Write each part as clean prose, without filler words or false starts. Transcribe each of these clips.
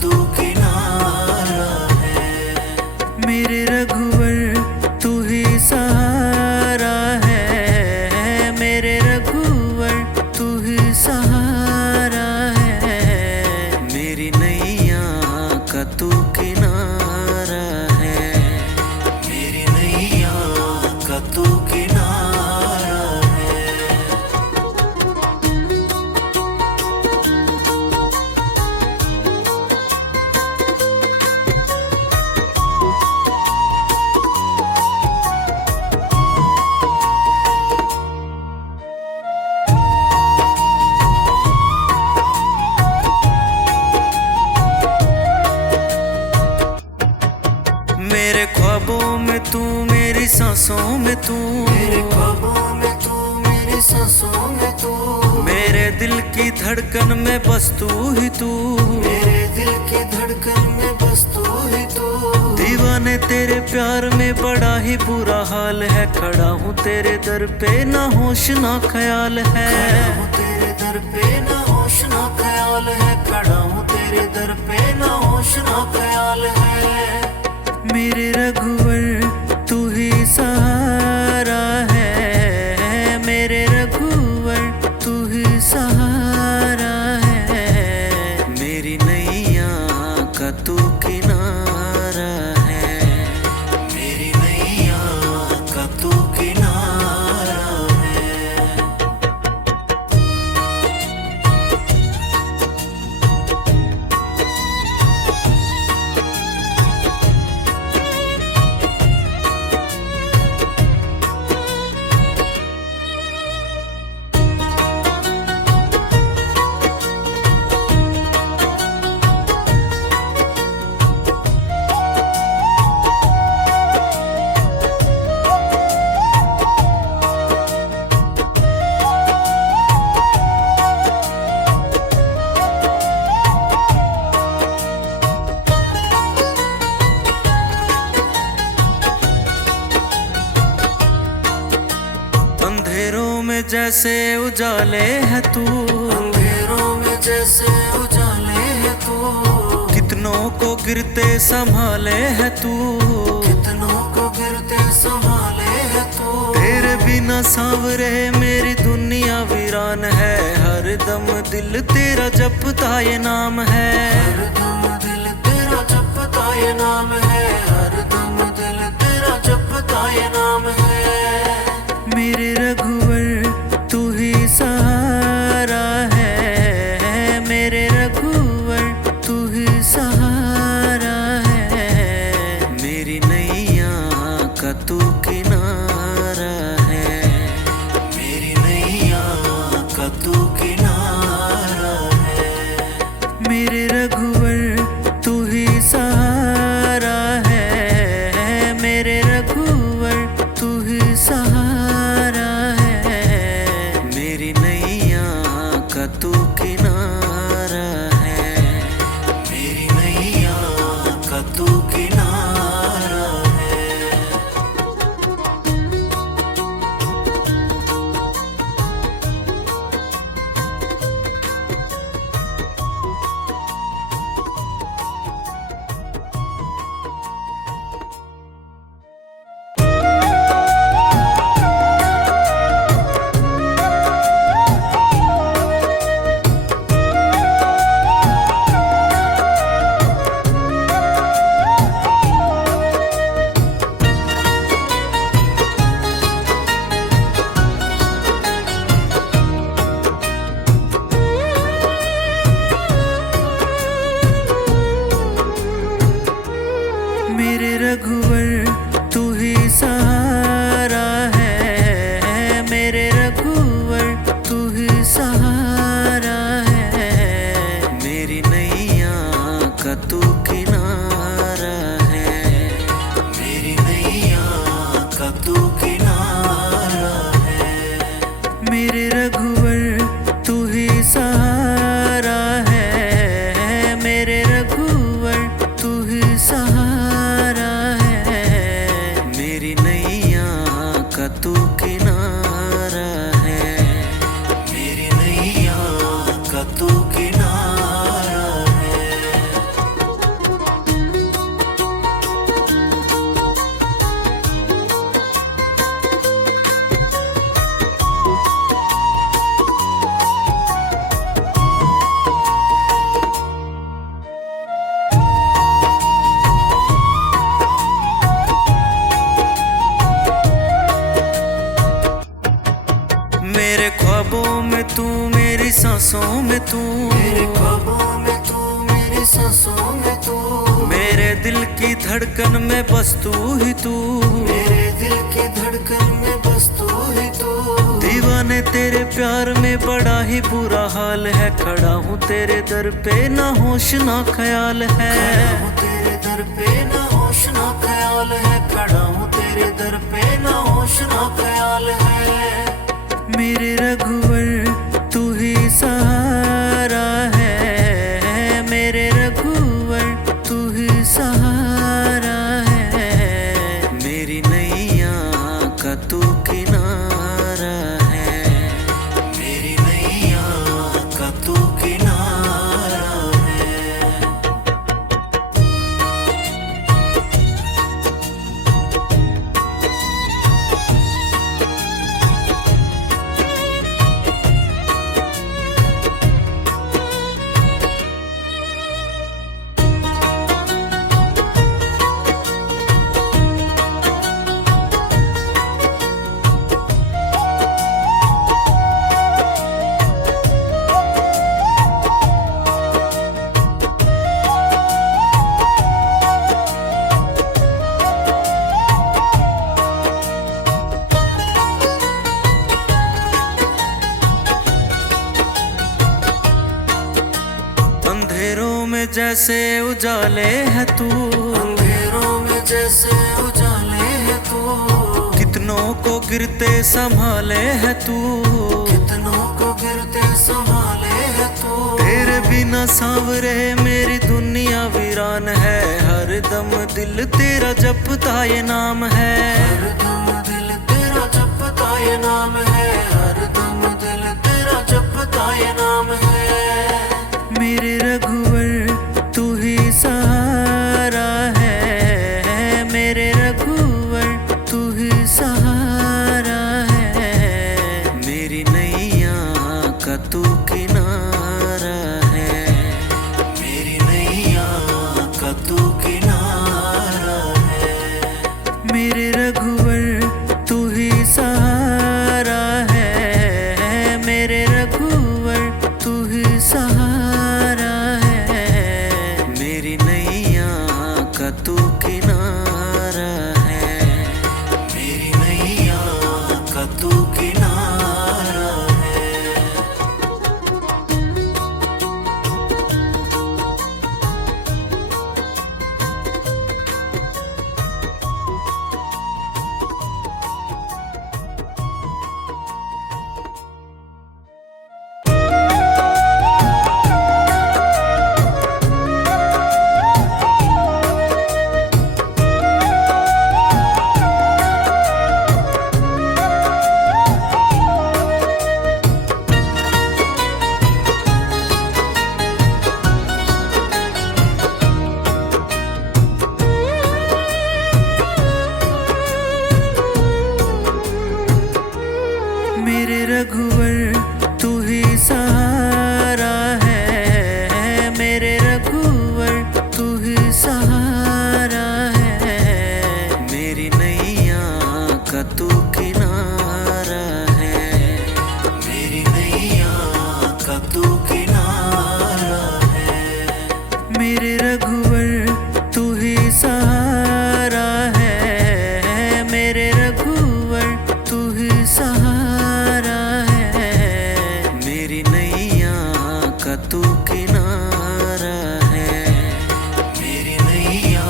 तू किनारा है। मेरे रघुवर तू ही सहारा है, मेरे रघुवर तू ही सहारा है। मेरी नैया का तू किनारा है, मेरी नैया का तू किनारा है। मेरे ख्वाबों में तू, मेरी सांसों में तू, मेरे ख्वाबों में तू, मेरी सांसों में तू, मेरे दिल की धड़कन में बस तू ही तू, मेरे दिल की धड़कन में बस तू ही तू। दीवाने तेरे प्यार में बड़ा ही बुरा हाल है, खड़ा हूँ तेरे दर पे ना होश ना ख्याल है, खड़ा हूँ तेरे दर पे ना होश ना ख्याल है, खड़ा हूँ तेरे दर पे ना होश ना ख्याल है। मेरे रघुवर तू ही सहारा है, मेरे रघुवर तू ही सहारा है। मेरी नैया का तू किनारा है, मेरी नैया का तू किनारा है। अंधेरों में जैसे उजाले है तू, अंधेरों में जैसे उजाले है तू, कितनों को गिरते संभाले है तू, कितनों को गिरते संभाले है तू। तेरे बिना सांवरे मेरी दुनिया वीरान है, हर दम दिल तेरा जपता ये नाम है, हर दम दिल तेरा जपता ये नाम है, हर दम दिल तेरा जपता ये नाम है। मेरे रघुवर तू ही सहारा है, मेरे रघुवर तू ही सहारा है। मेरी नैया का तू किनारा है, मेरी नैया का तू किनारा है। मेरे सांसों में तू, मेरे ख्वाबों में तू, मेरी सांसों में तू, मेरे दिल की धड़कन में बस तू ही तू, मेरे दिल की धड़कन में बस तू ही तू। दीवाने तेरे प्यार में बड़ा ही बुरा हाल है, खड़ा हूँ तेरे दर पे ना होश ना ख्याल है, खड़ा हूँ तेरे दर पे ना होश ना ख्याल है, खड़ा हूँ तेरे दर पे ना होश ना ख्याल है। मेरे रघुवर तू ही सहारा है, मेरे रघुवर तू ही सहारा है, मेरी नैया का तू किनारा है, मेरी नैया का तू किनारा है। अंधेरों में जैसे उजाले है तू, अंधेरों में जैसे उजाले है तू, कितनों को गिरते संभाले है तू, कितनों को गिरते संभाले है तू। तेरे बिना सांवरे मेरी दुनिया वीरान है, हर दम दिल तेरा जपता ये नाम है, हर दम दिल तेरा जपता ये नाम है, हर दम दिल तेरा जपता ये नाम है। मेरे रघुवर तू ही सहारा है, मेरे रघुवर तू ही सहारा है, मेरी नैया का तू किनारा है, मेरी नैया का तू किनारा है। मेरे रघुवर तू ही सहारा है, मेरे रघुवर तू ही सहारा है, मेरी नैया का तू किनारा है, मेरी नैया का तू किनारा है। मेरे रघुवर तू ही सहारा है, मेरे रघुवर तू ही सहारा है, मेरी नैया का तू किनारा है, मेरी नैया का तू किनारा है। मेरे रघुवर तू ही सहारा है, मेरे रघुवर तू ही सहारा है, मेरी नैया का तू किनारा है, मेरी नैया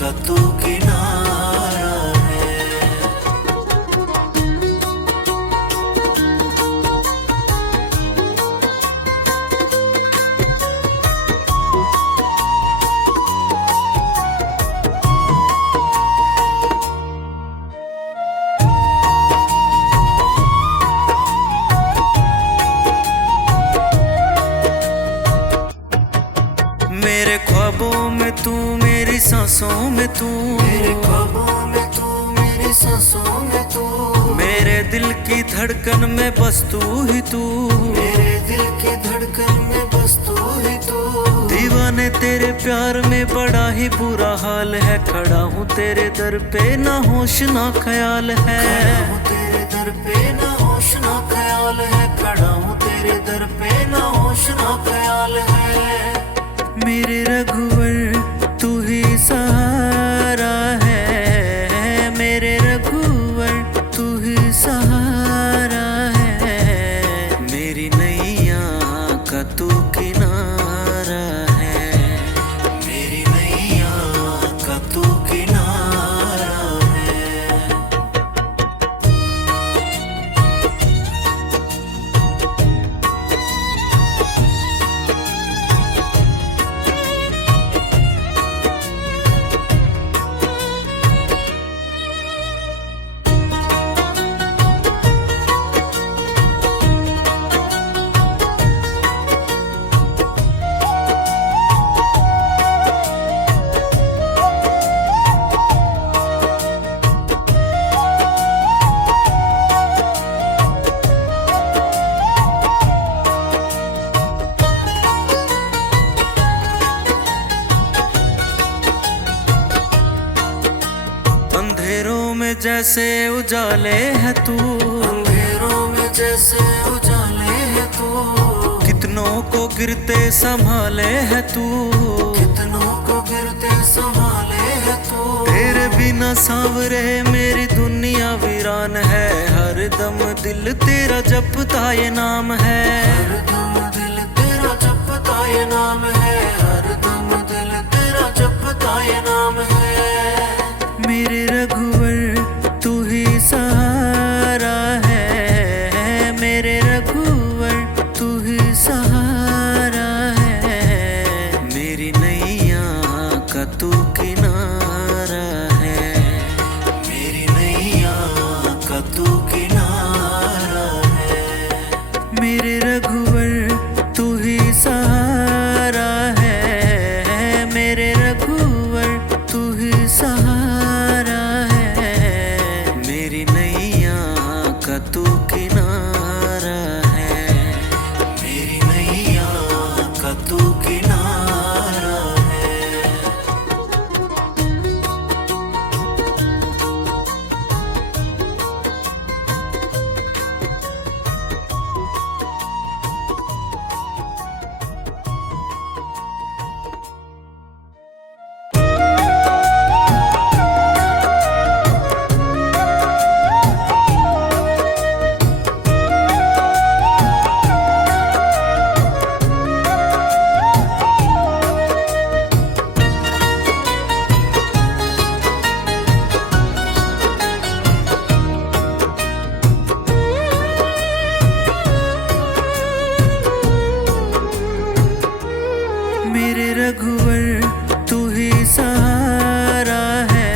का तू किनारा है। मेरे ख्वाबों में तू, मेरी सांसों में तू, मेरे ख्वाबों में तू, मेरी सांसों में तू, मेरे दिल की धड़कन में बस तू ही तू, मेरे दिल की धड़कन में बस तू ही तू। दीवाने तेरे प्यार में बड़ा ही बुरा हाल है, खड़ा हूँ तेरे दर पे ना होश ना ख्याल है, खड़ा हूँ तेरे दर पे ना होश ना ख्याल है, खड़ा हूँ तेरे दर पे ना होश ना ख्याल है। मेरे रघुवर तू ही सहारा है, मेरे रघुवर तू ही सहारा है, मेरी नैया का तू किनारा है, मेरी नैया का तू किनारा है। अंधेरों में जैसे उजाले है तू, अंधेरों में जैसे उजाले है तू, कितनों को गिरते संभाले है तू, कितनों को गिरते संभाले है तू। तेरे बिना सांवरे मेरी दुनिया वीरान है, हर दम दिल तेरा जपता ये नाम है, हर दम दिल तेरा जपता ये नाम है, हर दम दिल तेरा जपता ये नाम है। मेरे रघुवर तू ही सहारा है, मेरे रघुवर तू ही सहारा है, मेरी नैया का तू किनारा है, मेरी नैया का तू किनारा है। मेरे रघुवर तू ही सहारा है, मेरे रघुवर तू ही सहारा है, मेरी नैया का तू किनारा है, मेरी नैया का तू किनारा है। मेरे रघुवर तू ही सहारा है,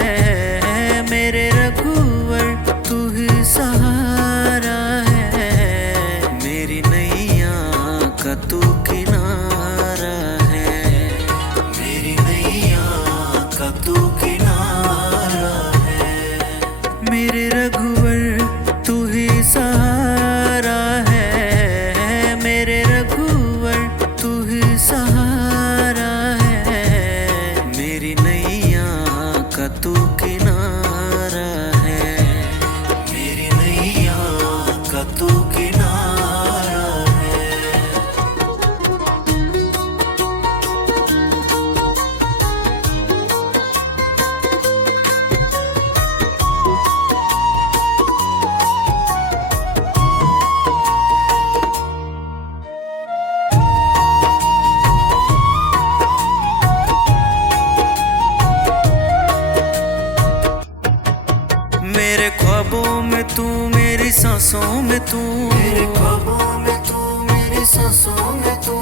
मेरे रघुवर तू ही सहारा है, मेरी नैया का तू किनारा है, मेरी नैया का तू किनारा है। मेरे रघुवर तू ही सहारा है, मेरे रघुवर तू ही सहारा है, मेरी नैया का तू किनारा है, मेरी नैया का तू किनारा है। मेरे ख्वाबों में तू, मेरी सांसों में तू, मेरे ख्वाबों में तू, मेरी सांसों में तू,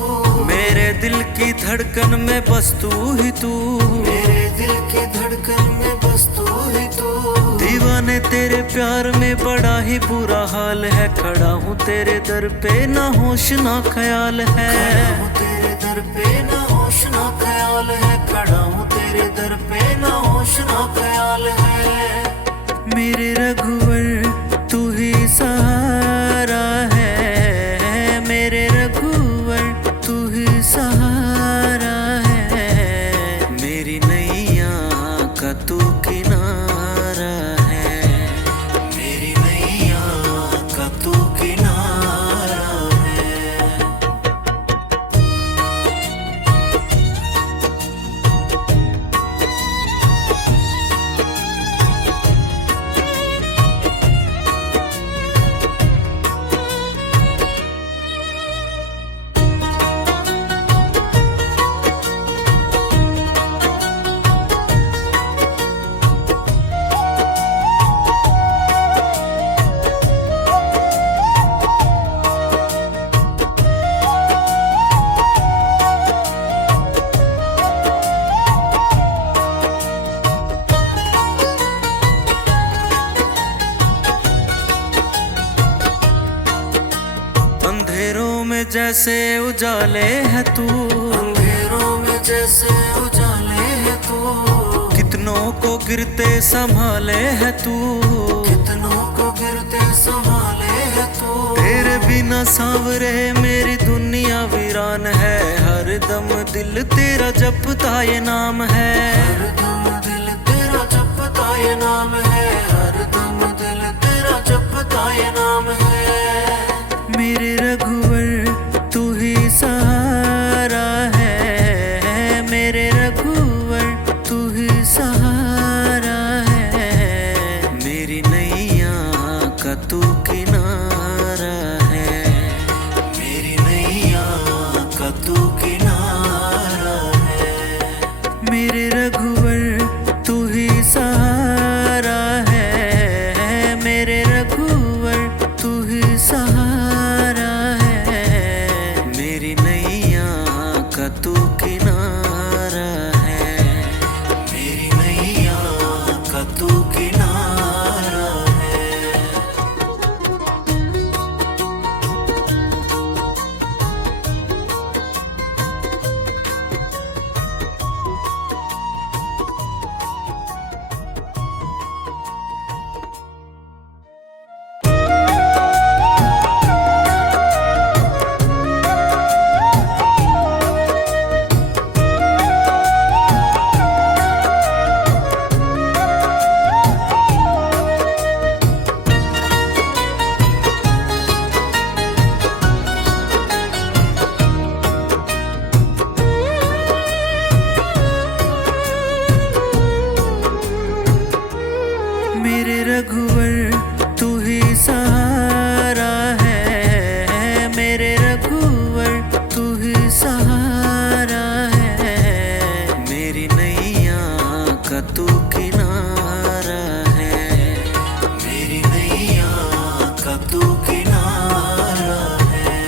मेरे दिल की धड़कन में बस तू ही तू, मेरे दिल की धड़कन में बस तू ही तू। दीवाने तेरे प्यार में बड़ा ही बुरा हाल है, खड़ा हूँ तेरे दर पे ना होश ना ख्याल है, खड़ा हूँ तेरे दर पे ना होश ना ख्याल है, खड़ा हूँ तेरे दर पे ना होश ना ख्याल है। मेरे रघुवर तू ही सहारा है, मेरे रघुवर तू ही सहारा है, मेरी नैया का तू किनारा है, मेरी नैया का तू किनारा जैसे उजाले है तू, अंधेरों में जैसे उजाले है तू, कितनों को गिरते संभाले है तू, कितनों को गिरते संभाले है तू। तेरे बिना सांवरे मेरी दुनिया वीरान है, हर दम दिल तेरा जपता ये नाम है, हर दम दिल तेरा जपता ये नाम है, हर दम दिल तेरा जपता ये नाम है। मेरे रघुवर तू ही सहारा है, मेरे रघुवर तू ही सहारा है, मेरी नैया का तू किनारा है, मेरी नैया का तू किनारा है। मेरे रघुवर तू ही सहारा है, मेरे रघुवर तू ही सहारा है, मेरी नैया का तू किनारा है, मेरी नैया का तू किनारा है। मेरे रघुवर तू ही सहारा है, मेरे रघुवर तू ही सहारा है, मेरी नैया का तू किनारा है, मेरी नैया का तू किनारा है।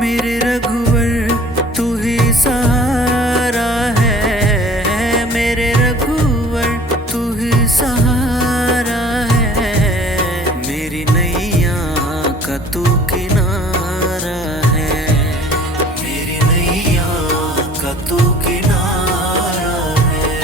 मेरे रघुवर तू ही सहारा है, मेरे रघुवर तू ही सहारा है, मेरी नैया का तू किनारा है, मेरी नैया का तू किनारा है।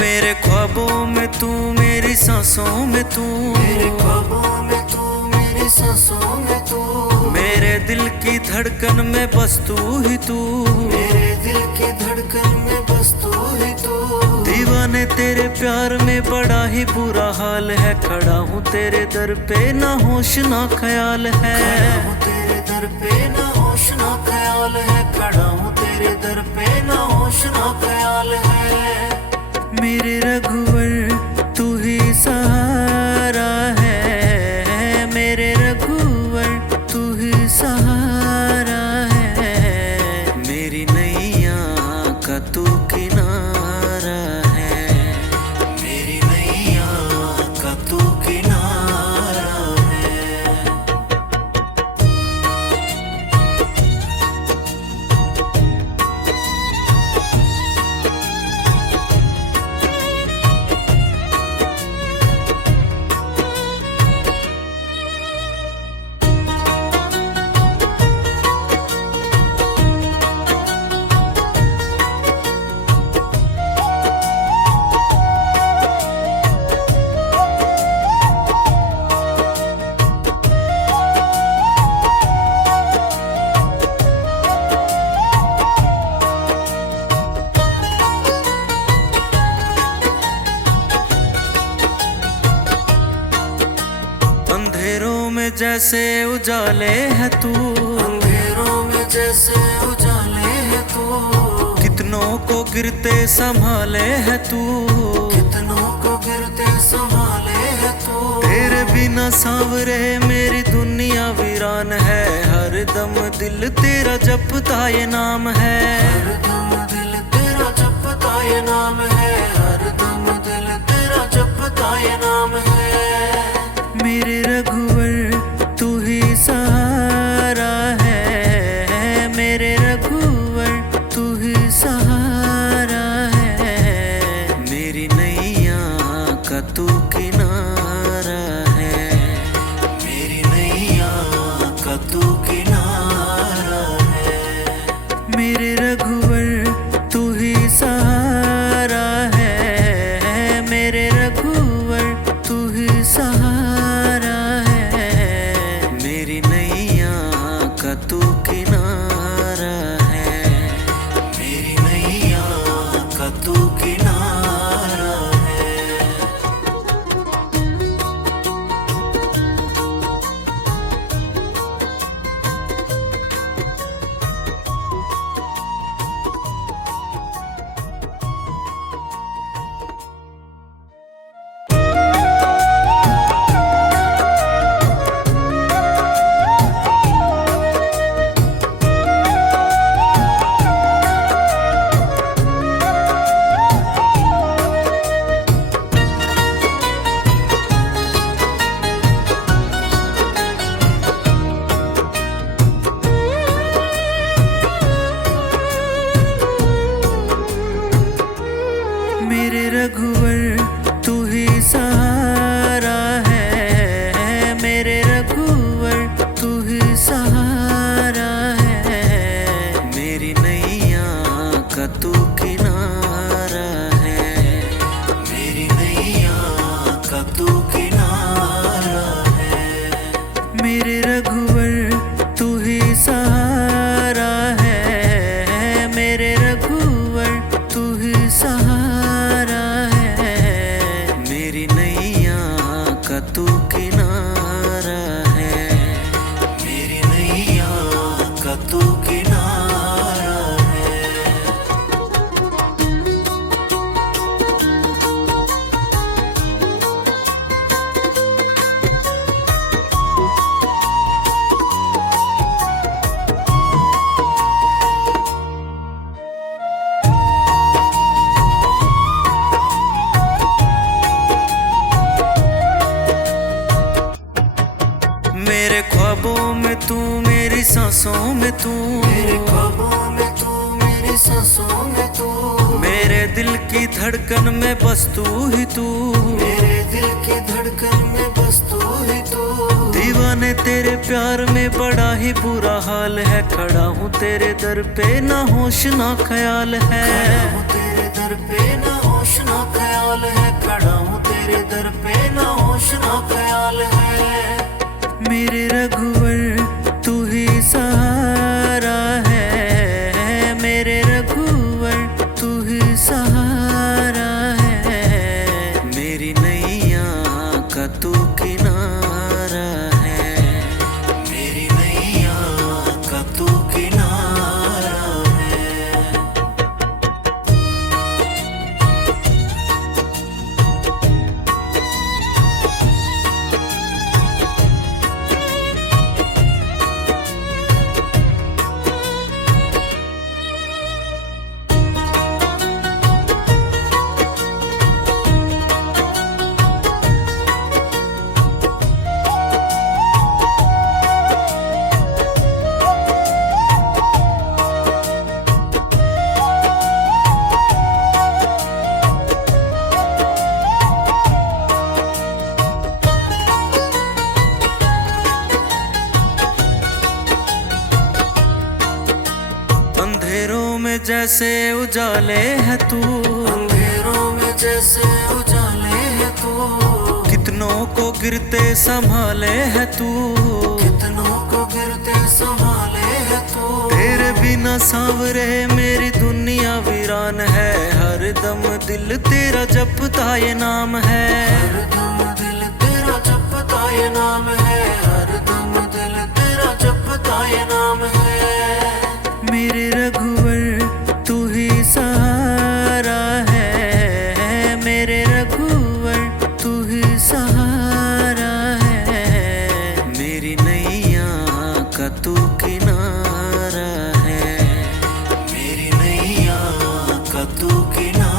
मेरे ख्वाबों में तू, मेरी सांसों में तू, मेरे ख्वाबों में तू, मेरी सांसों में तू, मेरे दिल की धड़कन में बस तू ही तू, मेरे दिल की धड़कन में बस तू ही तू। दीवाने तेरे प्यार में बड़ा ही बुरा हाल है, खड़ा हूँ तेरे दर पे ना होश ना ख्याल है, खड़ा हूँ तेरे दर पे ना होश ना ख्याल है, खड़ा हूँ तेरे दर पे ना होश ना ख्याल है। मेरे रघुवर तू ही सहारा है, मेरे रघुवर तू ही सहारा है, मेरी नैया का तू किनारा है, मेरी नैया का तू किनारा है। जैसे उजाले है तू, अंधेरों में जैसे उजाले है तू, कितनों को गिरते संभाले है तू, कितनों को गिरते संभाले है तू। तेरे बिना सांवरे मेरी दुनिया वीरान है, हर दम दिल तेरा जपता ये नाम है, हर दम दिल तेरा जपता जपता ये नाम है, हरदम दिल तेरा जपता ये नाम है। मेरे रघुवर तू ही सहारा है, मेरे रघुवर तू ही सहारा है, मेरी नैया का तू किनारा है, मेरी नैया का तू किनारा है। मेरे रघुवर तू ही सहारा है, मेरे रघुवर तू ही सहारा है, मेरी नैया का तू किनारा है, मेरी नैया का तू किनारा है। मेरे रघुवर तू ही सहारा है, मेरे रघुवर तू ही सहारा है, मेरी नैया का तू किनारा है, मेरी नैया का तू किनारा है। मेरे रघुवर तू ही सहारा है, मेरे रघुवर तू ही सहारा है, मेरी नैया का तू किनारा है, मेरी नैया का तू किनारा है। मेरे ख्वाबों में तू, मेरी सांसों में तू, मेरे ख्वाबों में तू, मेरी सांसों में तू, मेरे दिल की धड़कन में बस तू ही तू, मेरे दिल की धड़कन में बस तू ही तू। दीवाने तेरे प्यार में बड़ा ही बुरा हाल है, खड़ा हूँ तेरे दर पे ना होश ना ख्याल है, खड़ा हूँ तेरे दर पे ना होश ना ख्याल है, खड़ा हूँ तेरे दर पे ना होश ना ख्याल है। मेरे रघुवर तू ही सहारा है, मेरे रघुवर तू ही सहारा है, मेरी नैया का तू किनारा है, मेरी नैया का तू किनारा है। अंधेरों में जैसे उजाले है तू, अंधेरों में जैसे उजाले है तू, कितनों को गिरते संभाले है तू, कितनों को गिरते संभाले है तू। तेरे बिना सांवरे मेरी दुनिया वीरान है, हर दम दिल तेरा जपता ये नाम है, हरदम दिल तेरा जपता ये नाम है, हरदम दिल तेरा जपता ये नाम है। मेरे रघुवर तू ही सहारा है, मेरे रघुवर तू ही सहारा है, मेरी नैया का तू किनारा है, मेरी नैया का तू किनारा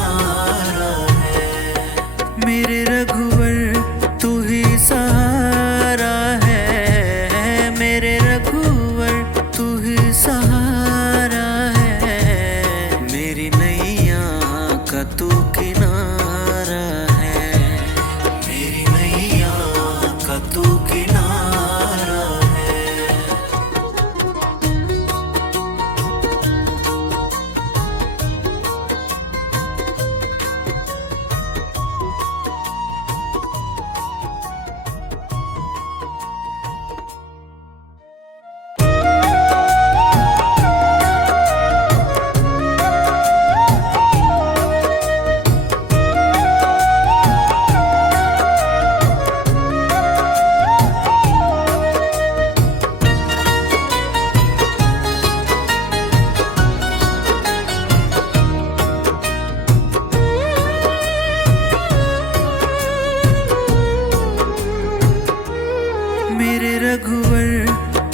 मेरे रघुवर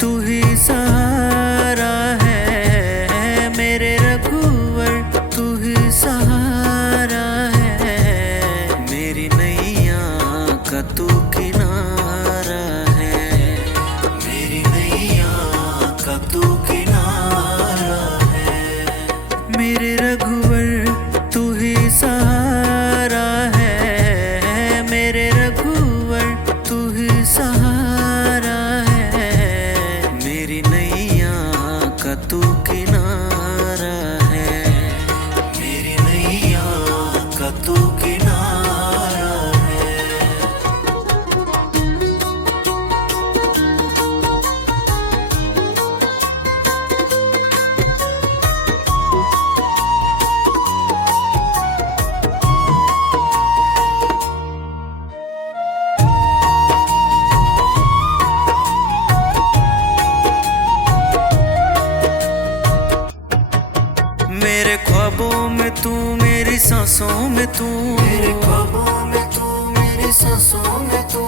तू ही सहारा है, मेरे रघुवर तू ही सहारा है, मेरी नैया का तू किनारा है, मेरी नैया का तू किनारा है। मेरे रघुवर तू ही सहारा है, मेरे रघुवर तू ही सहारा है, मेरी नैया का तू किनारा है, मेरी नैया का तू किनारा है। मेरे ख्वाबों में तू, मेरी सांसों में तू, मेरे ख्वाबों में तू, मेरी सांसों में तू,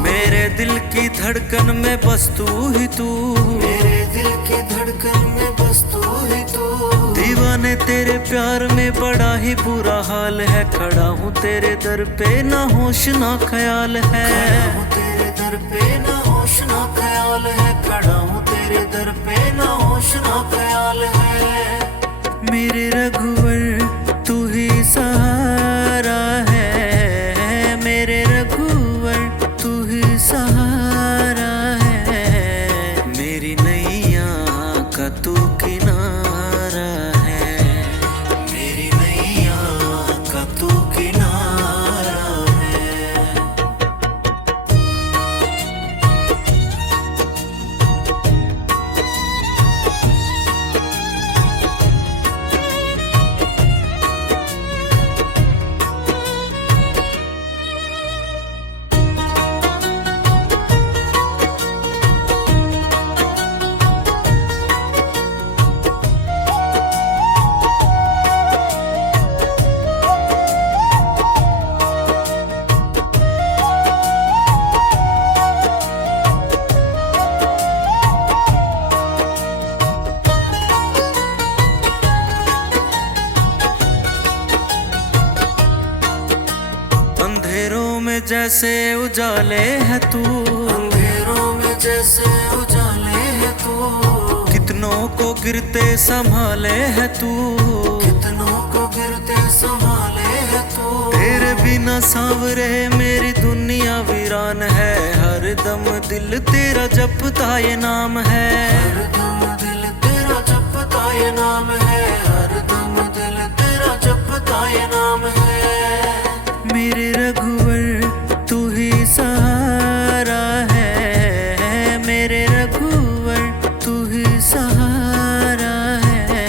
मेरे दिल की धड़कन में बस तू ही तू, मेरे दिल की धड़कन में बस तू ही तू। दीवाने तेरे प्यार में बड़ा ही बुरा हाल है, खड़ा हूँ तेरे दर पे ना होश ना ख्याल है, खड़ा हूँ तेरे दर पे ना होश ना ख्याल है, खड़ा हूँ तेरे दर पे ना होश ना ख्याल है। मेरे रघुवर तू ही सहारा है, मेरे रघुवर तू ही सहारा है, मेरी नैया का तू किनारा है, मेरी नैया का तू किनारा है। अंधेरों में जैसे उजाले है तू, अंधेरों में जैसे उजाले है तू, कितनों को गिरते संभाले है तू, कितनों को गिरते संभाले है तू। तेरे बिना सांवरे मेरी दुनिया वीरान है, हर दम दिल तेरा जपता ये नाम है, हर दम दिल तेरा जपता ये नाम है, हर दम दिल तेरा जपता ये नाम है। मेरे रघुवर तू ही सहारा है, मेरे रघुवर तू ही सहारा है,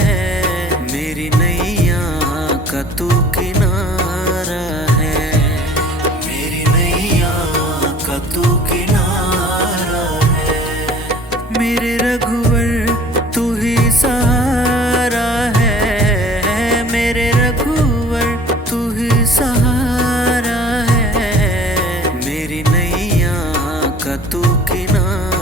मेरी नैया का तू किनारा है, मेरी नैया का तू किनारा है। मेरे रघुवर तू ही सहारा है, मेरे रघुवर तू ही सहारा है, मेरी नैया का तू किनारा